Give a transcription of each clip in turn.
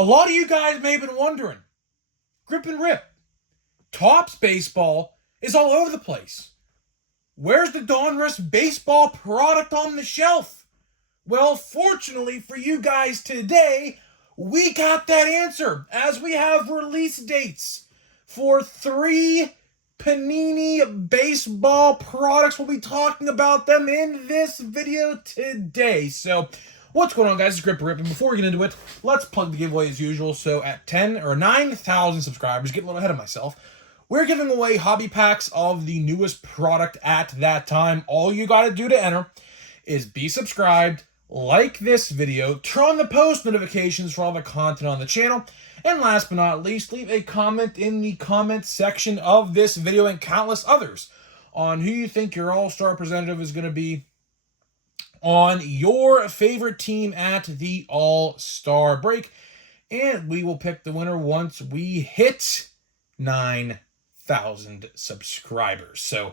A lot of you guys may have been wondering, Grip and Rip, Topps baseball is all over the place. Where's the Donruss baseball product on the shelf? Well, fortunately for you guys today, we got that answer as we have release dates for 3 Panini baseball products. We'll be talking about them in this video today. So, what's going on, guys? It's Grip and Rip, and before we get into it, let's plug the giveaway as usual. So, at 9,000 subscribers, getting a little ahead of myself, we're giving away hobby packs of the newest product at that time. All you got to do to enter is be subscribed, like this video, turn on the post notifications for all the content on the channel, and last but not least, leave a comment in the comment section of this video and countless others on who you think your all-star representative is going to be on your favorite team at the All-Star break. And we will pick the winner once we hit 9,000 subscribers. So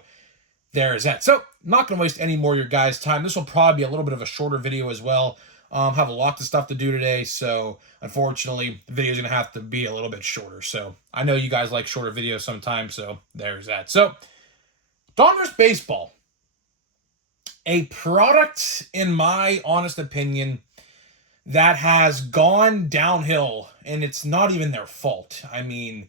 there's that. So, not going to waste any more of your guys' time. This will probably be a little bit of a shorter video as well. Have a lot of stuff to do today, so unfortunately, the video is going to have to be a little bit shorter. So, I know you guys like shorter videos sometimes, so there's that. So, Donruss Baseball. A product, in my honest opinion, that has gone downhill, and it's not even their fault. I mean,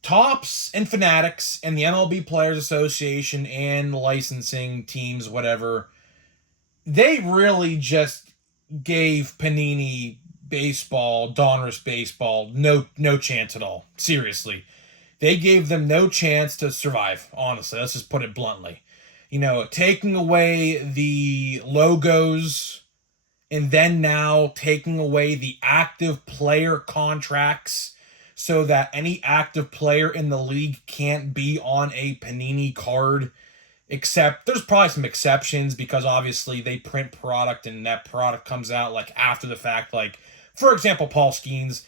Topps and Fanatics and the MLB Players Association and licensing teams, whatever, they really just gave Panini baseball, Donruss baseball, no chance at all. Seriously. They gave them no chance to survive, honestly. Let's just put it bluntly. You know, taking away the logos and then now taking away the active player contracts so that any active player in the league can't be on a Panini card, except there's probably some exceptions because obviously they print product and that product comes out like after the fact. Like, for example, Paul Skeens.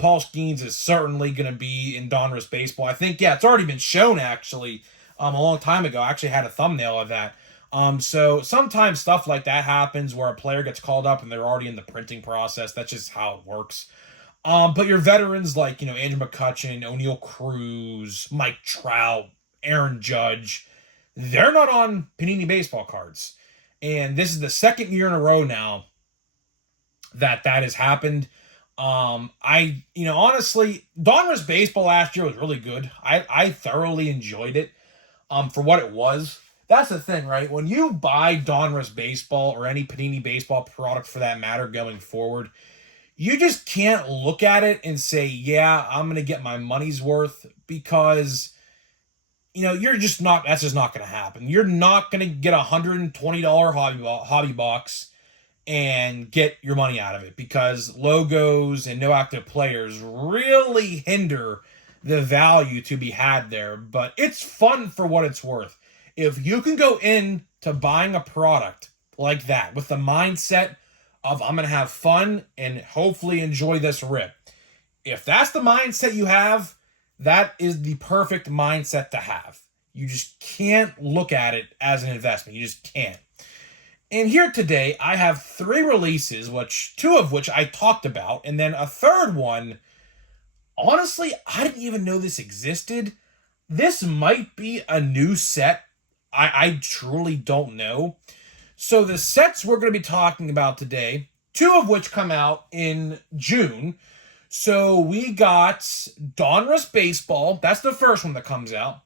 Paul Skeens is certainly going to be in Donruss Baseball. I think, yeah, it's already been shown actually a long time ago. I actually had a thumbnail of that. So sometimes stuff like that happens where a player gets called up and they're already in the printing process. That's just how it works. But your veterans like, Andrew McCutchen, O'Neal Cruz, Mike Trout, Aaron Judge, they're not on Panini baseball cards. And this is the second year in a row now that has happened. Honestly, Donruss Baseball last year was really good. I thoroughly enjoyed it for what it was. That's the thing, right? When you buy Donruss Baseball or any Panini baseball product for that matter going forward, you just can't look at it and say, yeah, I'm going to get my money's worth because, you're just not, that's just not going to happen. You're not going to get a $120 hobby box and get your money out of it because logos and no active players really hinder the value to be had there. But it's fun for what it's worth. If you can go into buying a product like that with the mindset of I'm going to have fun and hopefully enjoy this rip. If that's the mindset you have, that is the perfect mindset to have. You just can't look at it as an investment. You just can't. And here today, I have 3 releases, two of which I talked about, and then a third one, honestly, I didn't even know this existed. This might be a new set. I truly don't know. So the sets we're going to be talking about today, 2 of which come out in June. So we got Donruss Baseball. That's the first one that comes out.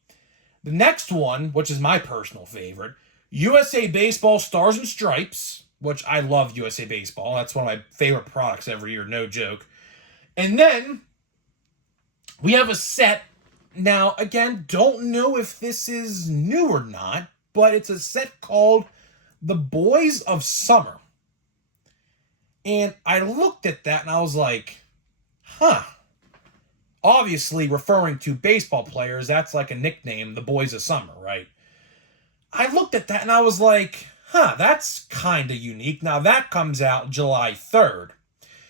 The next one, which is my personal favorite, USA Baseball Stars and Stripes, which I love USA Baseball. That's one of my favorite products every year, no joke. And then we have a set. Now, again, don't know if this is new or not, but it's a set called The Boys of Summer. And I looked at that and I was like, obviously referring to baseball players, that's like a nickname, The Boys of Summer, right? I looked at that and I was like, that's kind of unique. Now, that comes out July 3rd.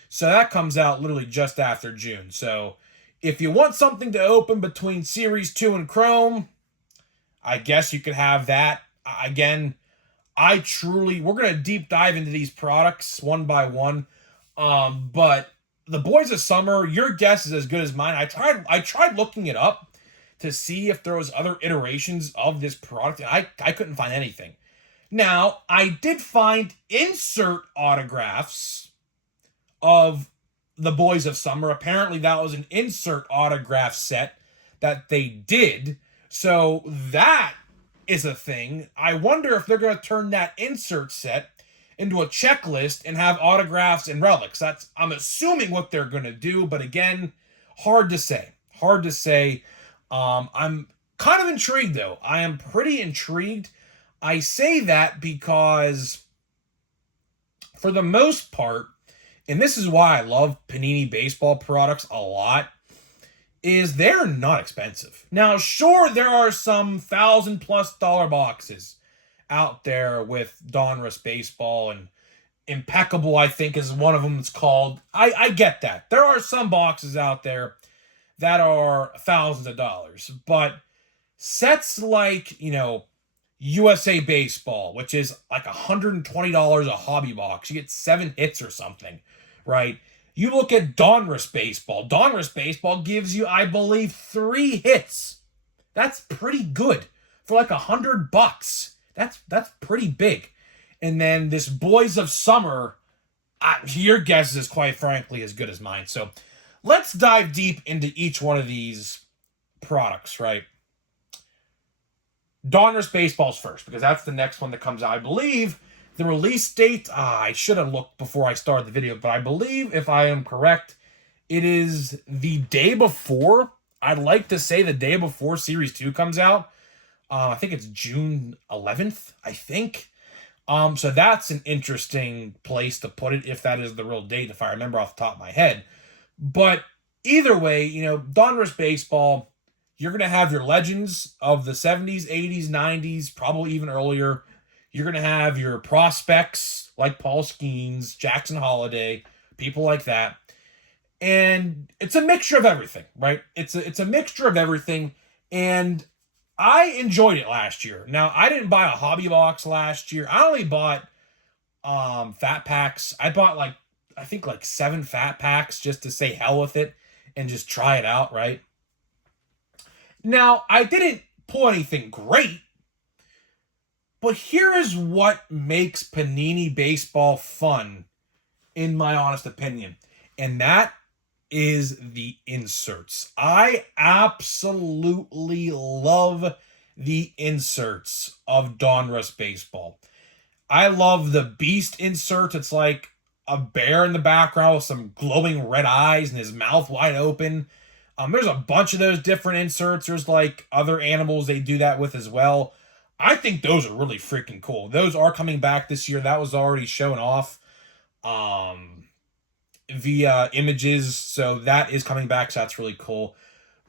So that comes out literally just after June. So if you want something to open between Series 2 and Chrome, I guess you could have that. Again, we're going to deep dive into these products one by one. But the Boys of Summer, your guess is as good as mine. I tried looking it up to see if there was other iterations of this product, and I couldn't find anything. Now, I did find insert autographs of the Boys of Summer. Apparently, that was an insert autograph set that they did. So that is a thing. I wonder if they're going to turn that insert set into a checklist and have autographs and relics. That's, I'm assuming, what they're going to do. But again, hard to say. Hard to say. I'm kind of intrigued, though. I am pretty intrigued. I say that because, for the most part, and this is why I love Panini baseball products a lot, is they're not expensive. Now, sure, there are some $1,000+ boxes out there with Donruss baseball, and Impeccable, I think, is one of them. It's called. I get that. There are some boxes out there that are thousands of dollars, but sets like, USA Baseball, which is like $120 a hobby box. You get 7 hits or something, right? You look at Donruss Baseball. Donruss Baseball gives you, I believe, 3 hits. That's pretty good for like $100. That's pretty big. And then this Boys of Summer, your guess is quite frankly as good as mine. So let's dive deep into each one of these products, right? Donruss Baseball's first, because that's the next one that comes out. I believe the release date, I should have looked before I started the video, but I believe, if I am correct, it is the day before. I'd like to say the day before Series 2 comes out. I think it's June 11th, I think. So that's an interesting place to put it, if that is the real date, if I remember off the top of my head. But either way, Donruss Baseball, you're going to have your legends of the 70s, 80s, 90s, probably even earlier. You're going to have your prospects like Paul Skeens, Jackson Holliday, people like that. And it's a mixture of everything, right? It's a mixture of everything. And I enjoyed it last year. Now, I didn't buy a hobby box last year. I only bought fat packs. I bought I think 7 fat packs just to say hell with it and just try it out, right? Now, I didn't pull anything great, but here is what makes Panini baseball fun, in my honest opinion, and that is the inserts. I absolutely love the inserts of Donruss Baseball. I love the Beast insert. It's like a bear in the background with some glowing red eyes and his mouth wide open. There's a bunch of those different inserts. There's other animals they do that with as well. I think those are really freaking cool. Those are coming back this year. That was already shown off via images, so that is coming back, so that's really cool.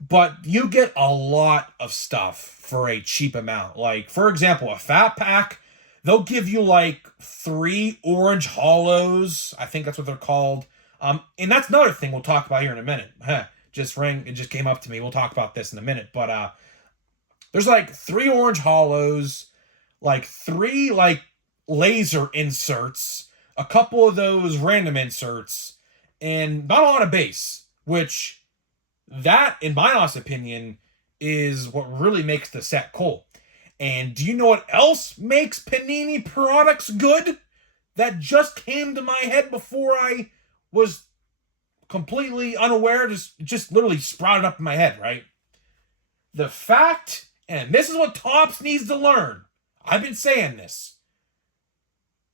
But you get a lot of stuff for a cheap amount. For example, a fat pack, they'll give you 3 orange hollows. I think that's what they're called. And that's another thing we'll talk about here in a minute. It just came up to me. We'll talk about this in a minute. But there's 3 orange hollows, 3 laser inserts, a couple of those random inserts, and not a lot of base, which that, in my honest opinion, is what really makes the set cool. And do you know what else makes Panini products good? That just came to my head before I was completely unaware, just literally sprouted up in my head, right? The fact, and this is what Topps needs to learn, I've been saying this,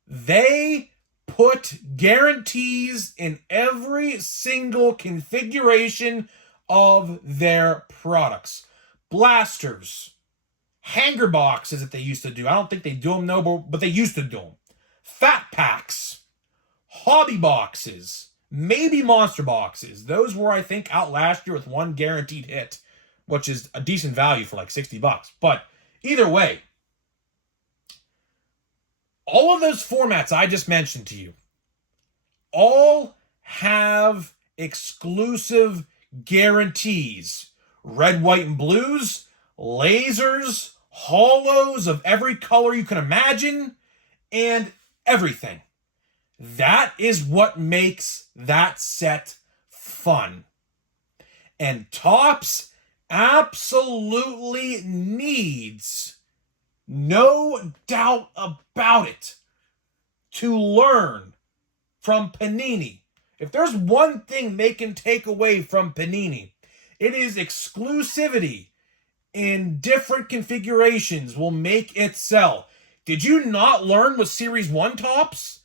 they put guarantees in every single configuration of their products. Blasters, hanger boxes that they used to do. I don't think they do them no, but they used to do them. Fat packs, hobby boxes, maybe monster boxes. Those were, I think, out last year with 1 guaranteed hit, which is a decent value for $60. But either way, all of those formats I just mentioned to you all have exclusive guarantees. Red, white, and blues, lasers, hollows of every color you can imagine, and everything. That is what makes that set fun. And Topps absolutely needs, no doubt about it, to learn from Panini. If there's one thing they can take away from Panini, it is exclusivity in different configurations will make it sell. Did you not learn with Series 1 Topps?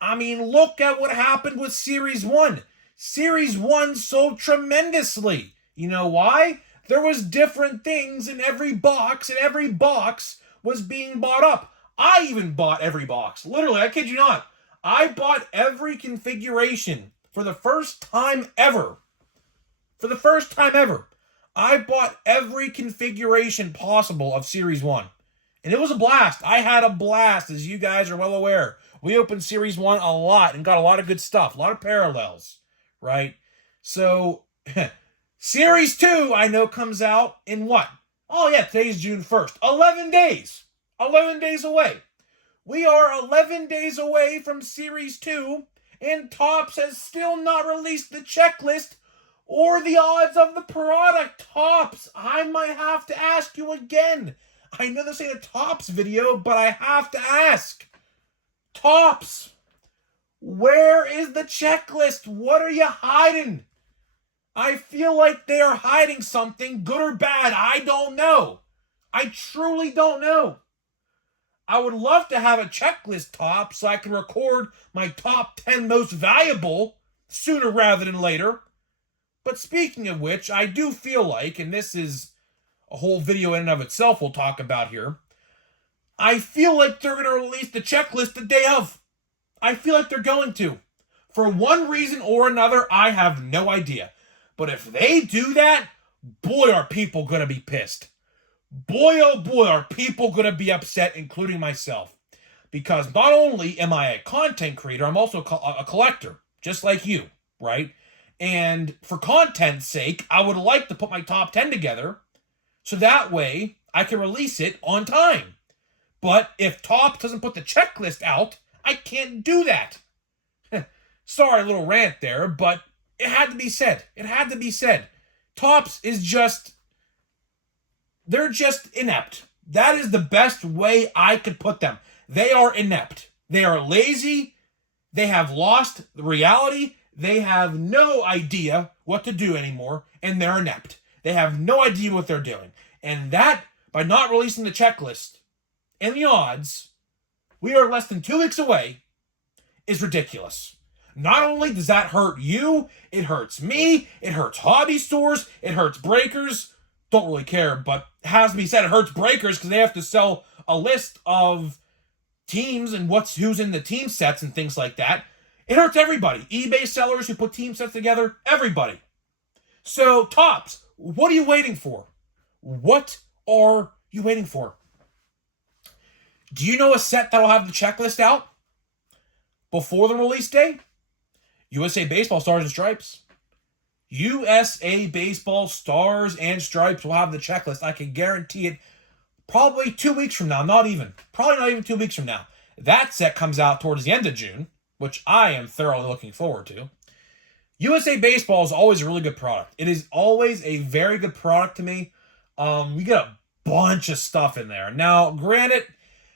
I mean, look at what happened with Series 1. Series 1 sold tremendously. You know why? There was different things in every box, and every box was being bought up. I even bought every box. Literally, I kid you not. I bought every configuration for the first time ever. For the first time ever. I bought every configuration possible of Series 1. And it was a blast. I had a blast, as you guys are well aware. We opened Series 1 a lot and got a lot of good stuff. A lot of parallels, right? So, Series 2, I know, comes out in what? Oh, yeah, today's June 1st. 11 days. 11 days away. We are 11 days away from Series 2, and Topps has still not released the checklist or the odds of the product. Topps, I might have to ask you again. I know this ain't a Topps video, but I have to ask. Topps, where is the checklist? What are you hiding? I feel like they are hiding something, good or bad. I don't know. I truly don't know. I would love to have a checklist, Topps, so I can record my top 10 most valuable sooner rather than later. But speaking of which, I do feel like, and this is a whole video in and of itself we'll talk about here, I feel like they're going to release the checklist the day of. I feel like they're going to. For one reason or another, I have no idea. But if they do that, boy, are people going to be pissed. Boy, oh boy, are people going to be upset, including myself. Because not only am I a content creator, I'm also a collector, just like you, right? And for content's sake, I would like to put my top 10 together so that way I can release it on time. But if Topps doesn't put the checklist out, I can't do that. Sorry, a little rant there, but it had to be said. It had to be said. Topps is just... they're just inept. That is the best way I could put them. They are inept. They are lazy. They have lost the reality. They have no idea what to do anymore, and they're inept. They have no idea what they're doing. And that, by not releasing the checklist and the odds, we are less than 2 weeks away, is ridiculous. Not only does that hurt you, it hurts me, it hurts hobby stores, it hurts breakers. Don't really care, but it has to be said, it hurts breakers because they have to sell a list of teams and who's in the team sets and things like that. It hurts everybody. eBay sellers who put team sets together, everybody. So, Topps, what are you waiting for? What are you waiting for? Do you know a set that'll have the checklist out before the release date? USA Baseball Stars and Stripes. USA Baseball Stars and Stripes will have the checklist. I can guarantee it probably 2 weeks from now. Probably not even 2 weeks from now. That set comes out towards the end of June, which I am thoroughly looking forward to. USA Baseball is always a really good product. It is always a very good product to me. You get a bunch of stuff in there. Now, granted,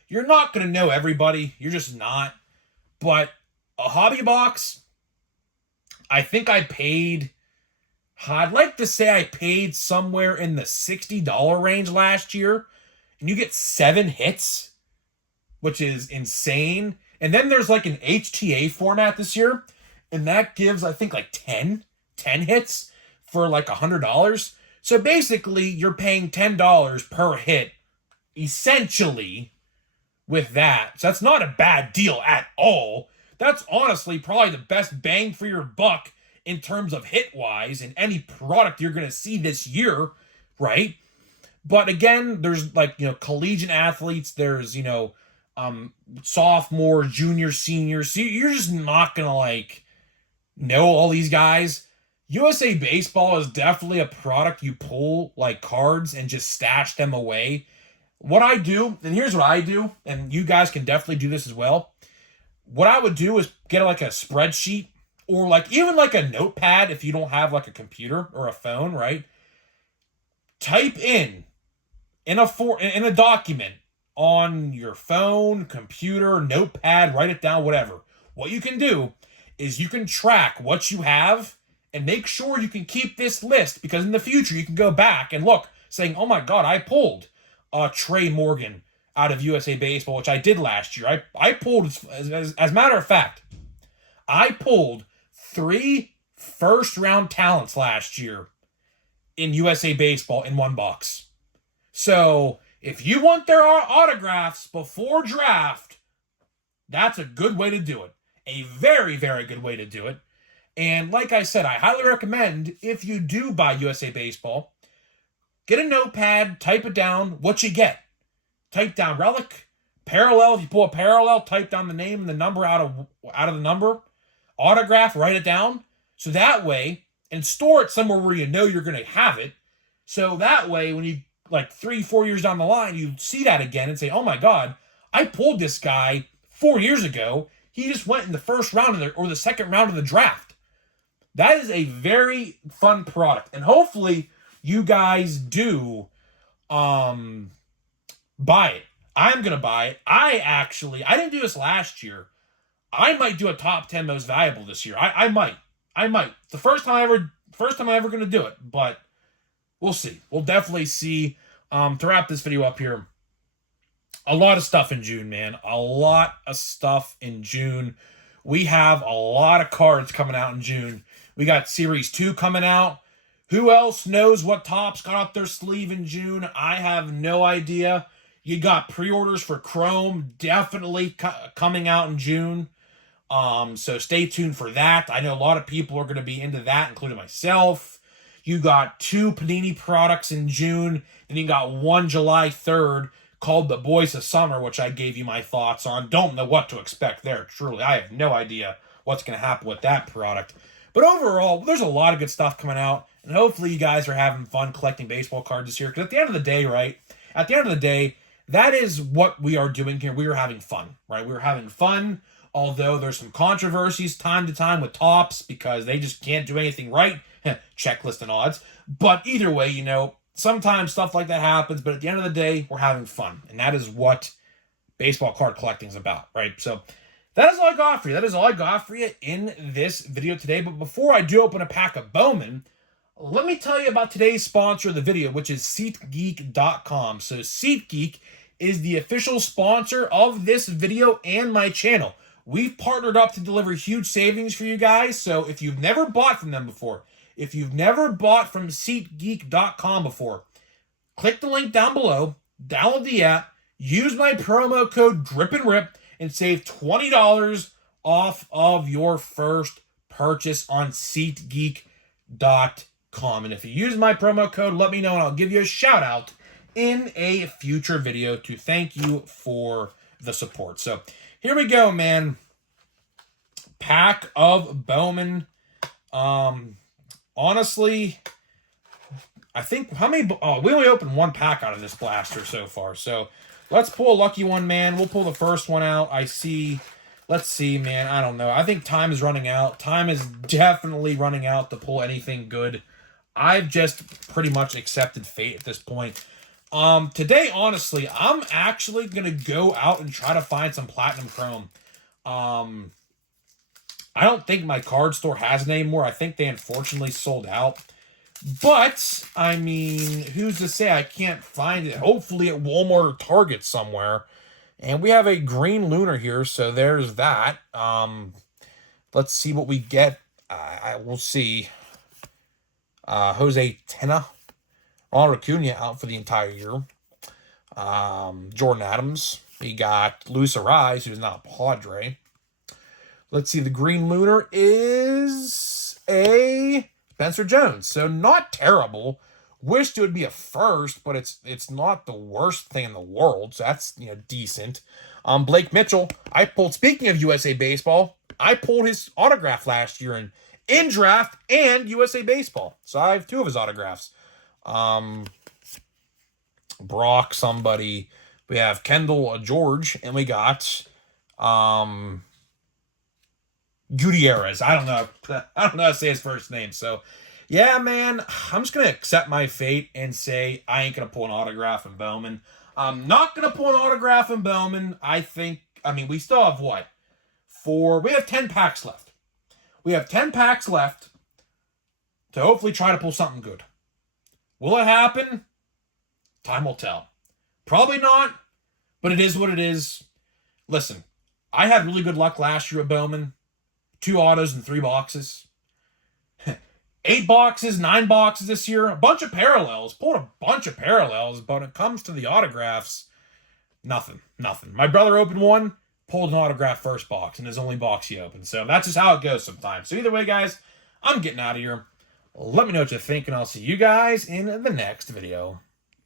you're not going to know everybody. You're just not. But a hobby box, I think I'd like to say I paid somewhere in the $60 range last year. And you get 7 hits, which is insane. And then there's like an HTA format this year. And that gives, I think, like 10 hits for like $100. So basically, you're paying $10 per hit, essentially, with that. So that's not a bad deal at all. That's honestly probably the best bang for your buck in terms of hit-wise in any product you're going to see this year, right? But again, there's like, collegiate athletes, there's, sophomore, junior, senior. So you're just not going to know all these guys. USA Baseball is definitely a product you pull like cards and just stash them away. What I do, and here's what I do, and you guys can definitely do this as well. What I would do is get like a spreadsheet or like even like a notepad if you don't have like a computer or a phone, right? Type in a document on your phone, computer, notepad, write it down, whatever. What you can do is you can track what you have and make sure you can keep this list, because in the future you can go back and look, saying, "Oh my God, I pulled Trey Morgan out of USA Baseball," which I did last year. I pulled, as a matter of fact, I pulled 3 first-round talents last year in USA Baseball in one box. So if you want their autographs before draft, that's a good way to do it. A very, very good way to do it. And like I said, I highly recommend, if you do buy USA Baseball, get a notepad, type it down, what you get. Type down relic, parallel. If you pull a parallel, type down the name and the number out of the number. Autograph, write it down. So that way, and store it somewhere where you know you're going to have it. So that way, when you, like 3-4 years down the line, you see that again and say, "Oh my God, I pulled this guy 4 years ago. He just went in the first round or the second round of the draft." That is a very fun product. And hopefully you guys do buy it. I'm going to buy it. I didn't do this last year. I might do a top 10 most valuable this year. I might. It's the first time I'm ever going to do it, but we'll see. We'll definitely see. To wrap this video up here, a lot of stuff in June, man. A lot of stuff in June. We have a lot of cards coming out in June. We got Series 2 coming out. Who else knows what Topps got up their sleeve in June? I have no idea. You got pre-orders for Chrome definitely coming out in June. So stay tuned for that. I know a lot of people are going to be into that, including myself. You got 2 Panini products in June, and you got one July 3rd called The Boys of Summer, which I gave you my thoughts on. Don't know what to expect there, truly. I have no idea what's going to happen with that product. But overall, there's a lot of good stuff coming out, and hopefully you guys are having fun collecting baseball cards this year, because at the end of the day, right, that is what we are doing here. We are having fun, right? We're having fun, although there's some controversies time to time with Topps because they just can't do anything right. Checklist and odds. But either way, sometimes stuff like that happens, but at the end of the day, we're having fun. And that is what baseball card collecting is about, right? So that is all I got for you. That is all I got for you in this video today. But before I do open a pack of Bowman, let me tell you about today's sponsor of the video, which is SeatGeek.com. So SeatGeek is the official sponsor of this video and my channel. We've partnered up to deliver huge savings for you guys. So if you've never bought from them before, if you've never bought from SeatGeek.com before, click the link down below, download the app, use my promo code DRIPANDRIP, and save $20 off of your first purchase on SeatGeek.com. And if you use my promo code, let me know, and I'll give you a shout out in a future video to thank you for the support. So here we go, man. Pack of Bowman. Honestly, I think we only opened one pack out of this blaster so far. So let's pull a lucky one, man. We'll pull the first one out. Let's see, man. I don't know. I think time is running out. Time is definitely running out to pull anything good. I've just pretty much accepted fate at this point. Today, honestly, I'm actually going to go out and try to find some Platinum Chrome. I don't think my card store has it anymore. I think they unfortunately sold out. But, I mean, who's to say I can't find it? Hopefully at Walmart or Target somewhere. And we have a green lunar here, so there's that. Let's see what we get. We'll see. Jose Tena. Ronald Acuna out for the entire year. Jordan Adams. We got Luis Ariz, who's not a Padre. Let's see. The green lunar is a Spencer Jones. So not terrible. Wished it would be a first, but it's not the worst thing in the world. So that's decent. Blake Mitchell. I pulled. Speaking of USA Baseball, I pulled his autograph last year in draft and USA Baseball. So I have 2 of his autographs. Brock, somebody. We have Kendall George, and we got Gutierrez. I don't know. I don't know how to say his first name. So, yeah, man, I'm just gonna accept my fate and say I ain't gonna pull an autograph in Bowman. I'm not gonna pull an autograph in Bowman. I mean, we still have what? We have 10 packs left. We have 10 packs left to hopefully try to pull something good. Will it happen? Time will tell. Probably not, but it is what it is. Listen, I had really good luck last year at Bowman. 2 autos and 3 boxes. 8 boxes, 9 boxes this year. A bunch of parallels. Pulled a bunch of parallels, but when it comes to the autographs, nothing. My brother opened one, pulled an autograph first box, and his only box he opened. So that's just how it goes sometimes. So either way, guys, I'm getting out of here. Let me know what you think, and I'll see you guys in the next video.